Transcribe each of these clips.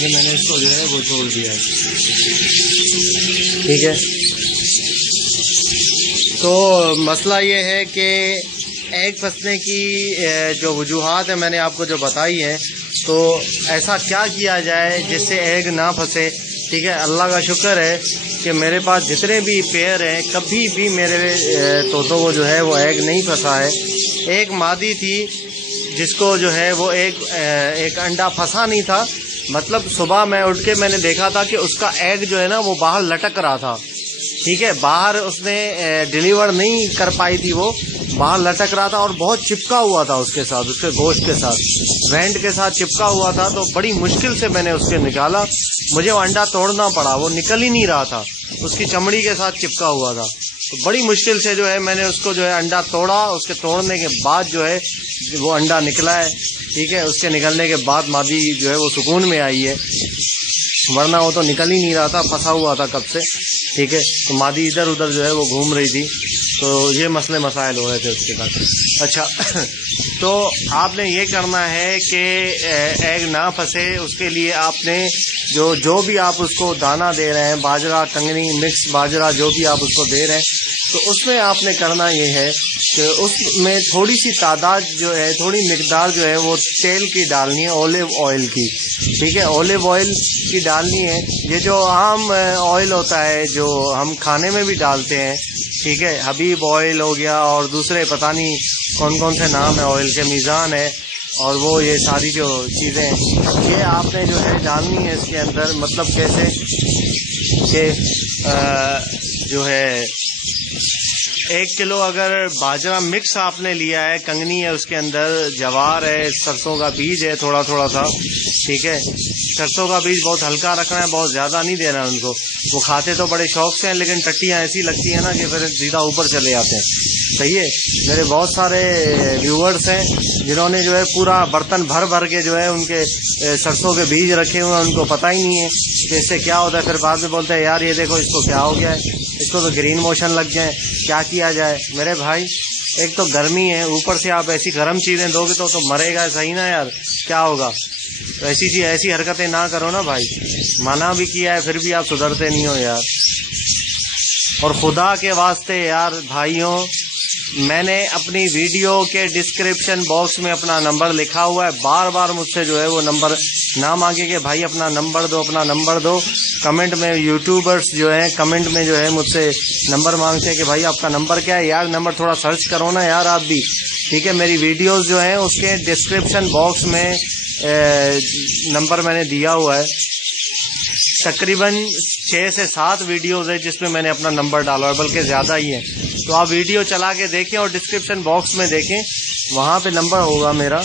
یہ میں نے اس کو جو ہے وہ چھوڑ دیا ہے. ٹھیک ہے. تو مسئلہ یہ ہے کہ ایگ پھنسنے کی جو وجوہات ہیں میں نے آپ کو جو بتائی ہیں، تو ایسا کیا کیا جائے جس سے ایگ نہ پھنسے. ٹھیک ہے. اللہ کا شکر ہے کہ میرے پاس جتنے بھی پیئر ہیں کبھی بھی میرے طوطوں کو جو ہے وہ ایگ نہیں پھنسا ہے. ایک مادی تھی جس کو جو ہے وہ ایک انڈا پھنسا نہیں تھا. مطلب صبح میں اٹھ کے میں نے دیکھا تھا کہ اس کا ایگ جو ہے نا وہ باہر لٹک رہا تھا. ٹھیک ہے. باہر اس نے ڈیلیور نہیں کر پائی تھی، وہ باہر لٹک رہا تھا اور بہت چپکا ہوا تھا اس کے ساتھ، اس کے گوشت کے ساتھ، وینٹ کے ساتھ چپکا ہوا تھا. تو بڑی مشکل سے میں نے اس کے نکالا، مجھے وہ انڈا توڑنا پڑا، وہ نکل ہی نہیں رہا تھا، اس کی چمڑی کے ساتھ چپکا ہوا تھا. تو بڑی مشکل سے جو ہے میں نے اس کو جو ہے انڈا توڑا. اس کے توڑنے کے بعد جو ہے وہ انڈا نکلا ہے. ٹھیک ہے. اس کے نکلنے کے بعد مادی جو ہے وہ سکون میں آئی ہے، ورنہ وہ تو نکل ہی نہیں رہا تھا، پھنسا ہوا تھا کب سے. ٹھیک ہے. تو مادی ادھر ادھر جو ہے وہ گھوم رہی تھی. تو یہ مسئلے مسائل ہو رہے تھے اس کے ساتھ. اچھا. تو آپ نے یہ کرنا ہے کہ ایگ نہ پھنسے، اس کے لیے آپ نے جو بھی آپ اس کو دانہ دے رہے ہیں، باجرہ، کنگنی، مکس باجرہ، جو بھی آپ اس کو دے رہے ہیں، تو اس میں آپ نے کرنا یہ ہے کہ اس میں تھوڑی سی تعداد جو ہے، تھوڑی مقدار جو ہے وہ تیل کی ڈالنی ہے، اولیو آئل کی. ٹھیک ہے. اولیو آئل کی ڈالنی ہے. یہ جو عام آئل ہوتا ہے جو ہم کھانے میں بھی ڈالتے ہیں، ٹھیک ہے، حبیب آئل ہو گیا اور دوسرے پتہ نہیں کون کون سے نام ہے آئل کے، میزان ہے، اور وہ یہ ساری جو چیزیں یہ آپ نے جو ہے ڈالنی ہے اس کے اندر. مطلب کیسے کہ جو ہے 1 کلو اگر باجرہ مکس آپ نے لیا ہے، کنگنی ہے، اس کے اندر جوار ہے، سرسوں کا بیج ہے تھوڑا تھوڑا سا. ٹھیک ہے. سرسوں کا بیج بہت ہلکا رکھنا ہے، بہت زیادہ نہیں دینا ان کو. وہ کھاتے تو بڑے شوق سے ہیں لیکن ٹٹیاں ایسی لگتی ہیں نا کہ پھر سیدھا اوپر چلے جاتے ہیں. صحیح ہے. میرے بہت سارے ویورز ہیں جنہوں نے جو ہے پورا برتن بھر کے جو ہے ان کے سرسوں کے بیج رکھے ہوئے ہیں، ان کو پتہ ہی نہیں ہے کہ اس سے کیا ہوتا ہے. پھر بعد میں بولتے ہیں یار یہ دیکھو اس کو کیا ہو گیا ہے، اس کو تو گرین موشن لگ گئے، کیا کیا جائے. میرے بھائی ایک تو گرمی ہے، اوپر سے آپ ایسی گرم چیزیں دو گے تو مرے گا. صحیح نا یار، کیا ہوگا. تو ایسی حرکتیں نہ کرو نا بھائی. منع بھی کیا ہے پھر بھی آپ سدھرتے نہیں ہو یار. اور خدا کے واسطے یار بھائیوں، میں نے اپنی ویڈیو کے ڈسکرپشن باکس میں اپنا نمبر لکھا ہوا ہے. بار بار مجھ سے جو ہے وہ نمبر نہ مانگے کہ بھائی اپنا نمبر دو، اپنا نمبر دو. کمنٹ میں یوٹیوبرز جو ہیں کمنٹ میں جو ہے مجھ سے نمبر مانگتے ہیں کہ بھائی آپ کا نمبر کیا ہے. یار نمبر تھوڑا سرچ کرو نا یار آپ بھی. ٹھیک ہے. میری ویڈیوز جو ہیں اس کے ڈسکرپشن باکس میں نمبر میں نے دیا ہوا ہے. تقریباً 6 سے 7 ویڈیوز ہے جس میں میں نے اپنا نمبر ڈالا ہے، بلکہ زیادہ ہی ہے. تو آپ ویڈیو چلا کے دیکھیں اور ڈسکرپشن باکس میں دیکھیں، وہاں پہ نمبر ہوگا میرا.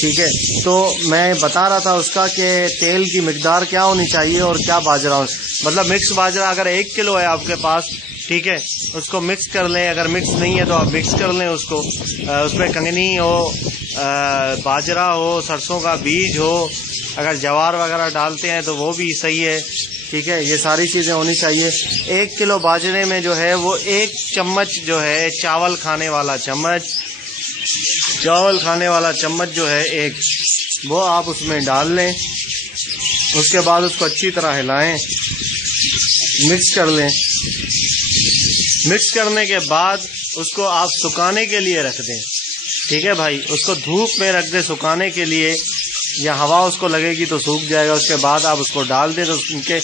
ٹھیک ہے. تو میں بتا رہا تھا اس کا کہ تیل کی مقدار کیا ہونی چاہیے اور کیا باجرہ، مطلب مکس باجرہ اگر 1 کلو ہے آپ کے پاس، ٹھیک ہے، اس کو مکس کر لیں. اگر مکس نہیں ہے تو آپ مکس کر لیں اس کو. اس میں کنگنی ہو، باجرہ ہو، سرسوں کا بیج ہو، اگر جوار وغیرہ ڈالتے ہیں تو وہ بھی صحیح ہے. ٹھیک ہے. یہ ساری چیزیں ہونی چاہیے. 1 کلو باجرے میں جو ہے وہ 1 چمچ جو ہے چاول کھانے والا چمچ جو ہے 1، وہ آپ اس میں ڈال لیں. اس کے بعد اس کو اچھی طرح ہلائیں، مکس کر لیں. مکس کرنے کے بعد اس کو آپ سکھانے کے لیے رکھ دیں. ٹھیک ہے بھائی. اس کو دھوپ میں رکھ دیں سکھانے کے لیے، یا ہوا اس کو لگے گی تو سوکھ جائے گا. اس کے بعد آپ اس کو ڈال دیں تو ان کے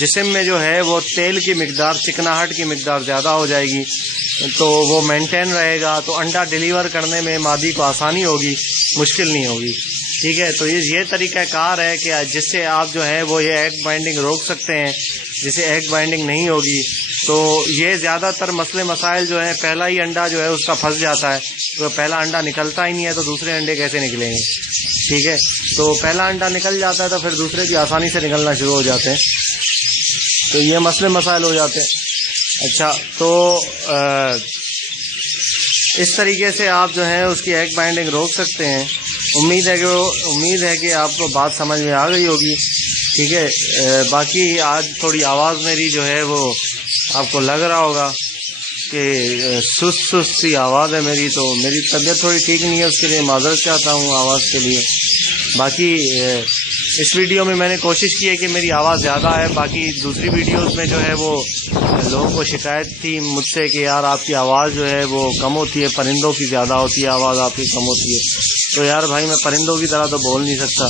جسم میں جو ہے وہ تیل کی مقدار، چکناہٹ کی مقدار زیادہ ہو جائے گی، تو وہ مینٹین رہے گا. تو انڈا ڈیلیور کرنے میں مادی کو آسانی ہوگی، مشکل نہیں ہوگی. ٹھیک ہے. تو یہ طریقہ کار ہے کہ جس سے آپ جو ہے وہ یہ ایگ بائنڈنگ روک سکتے ہیں. جسے ایگ بائنڈنگ نہیں ہوگی تو یہ زیادہ تر مسئلے مسائل جو ہیں، پہلا ہی انڈا جو ہے اس کا پھنس جاتا ہے. تو پہلا انڈا نکلتا ہی نہیں ہے تو دوسرے انڈے کیسے نکلیں گے. ٹھیک ہے. تو پہلا انڈا نکل جاتا ہے تو پھر دوسرے بھی آسانی سے نکلنا شروع ہو جاتے ہیں. تو یہ مسئلے مسائل ہو جاتے ہیں. اچھا. تو اس طریقے سے آپ جو ہے اس کی ایگ بائنڈنگ روک سکتے ہیں. امید ہے کہ آپ کو بات سمجھ میں آ گئی ہوگی. ٹھیک ہے. باقی آج تھوڑی آواز میری جو ہے وہ آپ کو لگ رہا ہوگا کہ سست سی آواز ہے میری، تو میری طبیعت تھوڑی ٹھیک نہیں ہے، اس کے لیے معذرت چاہتا ہوں آواز کے لیے. باقی اس ویڈیو میں میں نے کوشش کی ہے کہ میری آواز زیادہ ہے، باقی دوسری ویڈیوز میں جو ہے وہ لوگوں کو شکایت تھی مجھ سے کہ یار آپ کی آواز جو ہے وہ کم ہوتی ہے، پرندوں کی زیادہ ہوتی ہے آواز، آپ کی کم ہوتی ہے۔ تو یار بھائی میں پرندوں کی طرح تو بول نہیں سکتا،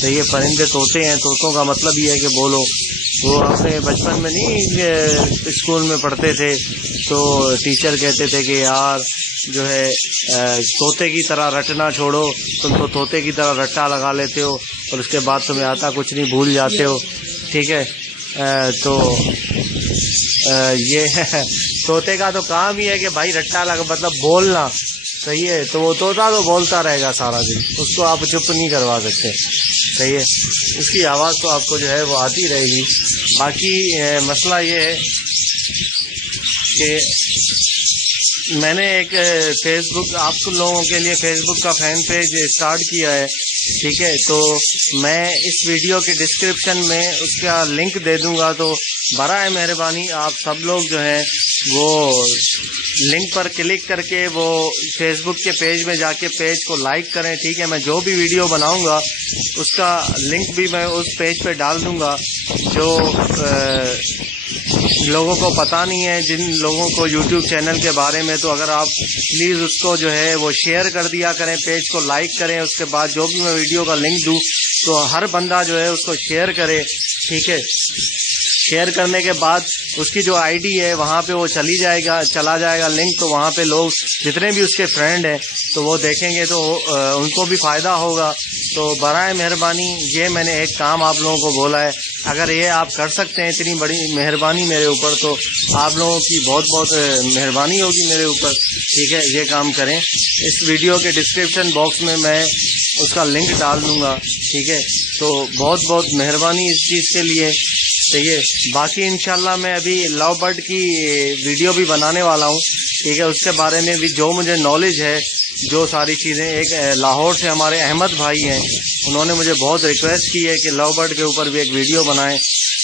تو یہ پرندے طوطے ہیں، طوطوں کا مطلب یہ ہے کہ بولو۔ وہ اپنے بچپن میں نہیں اسکول میں پڑھتے تھے تو ٹیچر کہتے تھے کہ یار جو ہے طوطے کی طرح رٹنا چھوڑو، تم تو طوطے کی طرح رٹا لگا لیتے ہو اور اس کے بعد تمہیں آتا کچھ نہیں، بھول جاتے ہو، ٹھیک ہے۔ تو یہ طوطے کا تو کام ہی ہے کہ بھائی رٹا لگا مطلب بولنا، صحیح ہے۔ تو وہ طوطا تو بولتا رہے گا سارا دن، اس کو آپ چپ نہیں کروا سکتے، صحیح ہے۔ اس کی آواز تو آپ کو جو ہے وہ آتی رہے گی۔ باقی مسئلہ یہ ہے کہ میں نے ایک فیس بک آپ لوگوں کے لیے فیس بک کا فین پیج اسٹارٹ کیا ہے، ٹھیک ہے۔ تو میں اس ویڈیو کے ڈسکرپشن میں اس کا لنک دے دوں گا، تو برائے مہربانی آپ سب لوگ جو ہیں وہ لنک پر کلک کر کے وہ فیس بک کے پیج میں جا کے پیج کو لائک کریں، ٹھیک ہے۔ میں جو بھی ویڈیو بناؤں گا اس کا لنک بھی میں اس پیج پہ ڈال دوں گا۔ جو لوگوں کو پتہ نہیں ہے، جن لوگوں کو یوٹیوب چینل کے بارے میں، تو اگر آپ پلیز اس کو جو ہے وہ شیئر کر دیا کریں، پیج کو لائک کریں، اس کے بعد جو بھی میں ویڈیو کا لنک دوں تو ہر بندہ جو ہے اس کو شیئر کرے، ٹھیک ہے۔ شیئر کرنے کے بعد اس کی جو آئی ڈی ہے وہاں پہ وہ چلا جائے گا لنک، تو وہاں پہ لوگ جتنے بھی اس کے فرینڈ ہیں تو وہ دیکھیں گے تو ان کو بھی فائدہ ہوگا۔ تو برائے مہربانی یہ میں نے ایک کام آپ لوگوں کو بولا ہے، اگر یہ آپ کر سکتے ہیں اتنی بڑی مہربانی میرے اوپر، تو آپ لوگوں کی بہت بہت مہربانی ہوگی میرے اوپر، ٹھیک ہے۔ یہ کام کریں، اس ویڈیو کے ڈسکرپشن باکس میں میں اس کا لنک ڈال دوں گا، ٹھیک ہے۔ تو بہت بہت مہربانی اس چیز کے لیے، ٹھیک ہے۔ باقی انشاءاللہ میں ابھی لو برڈ کی ویڈیو بھی بنانے والا ہوں، ٹھیک ہے۔ اس کے بارے میں بھی جو مجھے نالج ہے، جو ساری چیزیں، ایک لاہور سے ہمارے احمد بھائی ہیں، انہوں نے مجھے بہت ریکویسٹ کی ہے کہ لو برڈ کے اوپر بھی ایک ویڈیو بنائیں،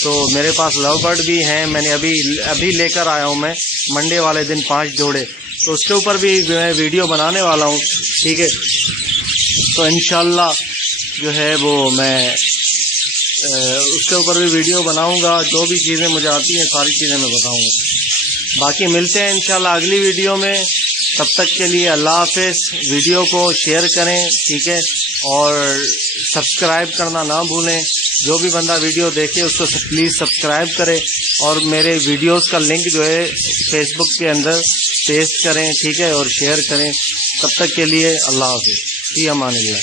تو میرے پاس لو برڈ بھی ہیں، میں نے ابھی لے کر آیا ہوں میں منڈے والے دن 5 جوڑے، تو اس کے اوپر بھی میں ویڈیو بنانے والا ہوں، ٹھیک ہے۔ تو انشاءاللہ جو ہے وہ میں اس کے اوپر بھی ویڈیو بناؤں گا، جو بھی چیزیں مجھے آتی ہیں ساری چیزیں میں بتاؤں گا۔ باقی ملتے ہیں انشاءاللہ اگلی ویڈیو میں، تب تک کے لیے اللہ حافظ۔ ویڈیو کو شیئر کریں، ٹھیک ہے، اور سبسکرائب کرنا نہ بھولیں۔ جو بھی بندہ ویڈیو دیکھے اس کو پلیز سبسکرائب کرے، اور میرے ویڈیوز کا لنک جو ہے فیس بک کے اندر پیسٹ کریں، ٹھیک ہے، اور شیئر کریں۔ تب تک کے لیے اللہ حافظ، فی امان اللہ۔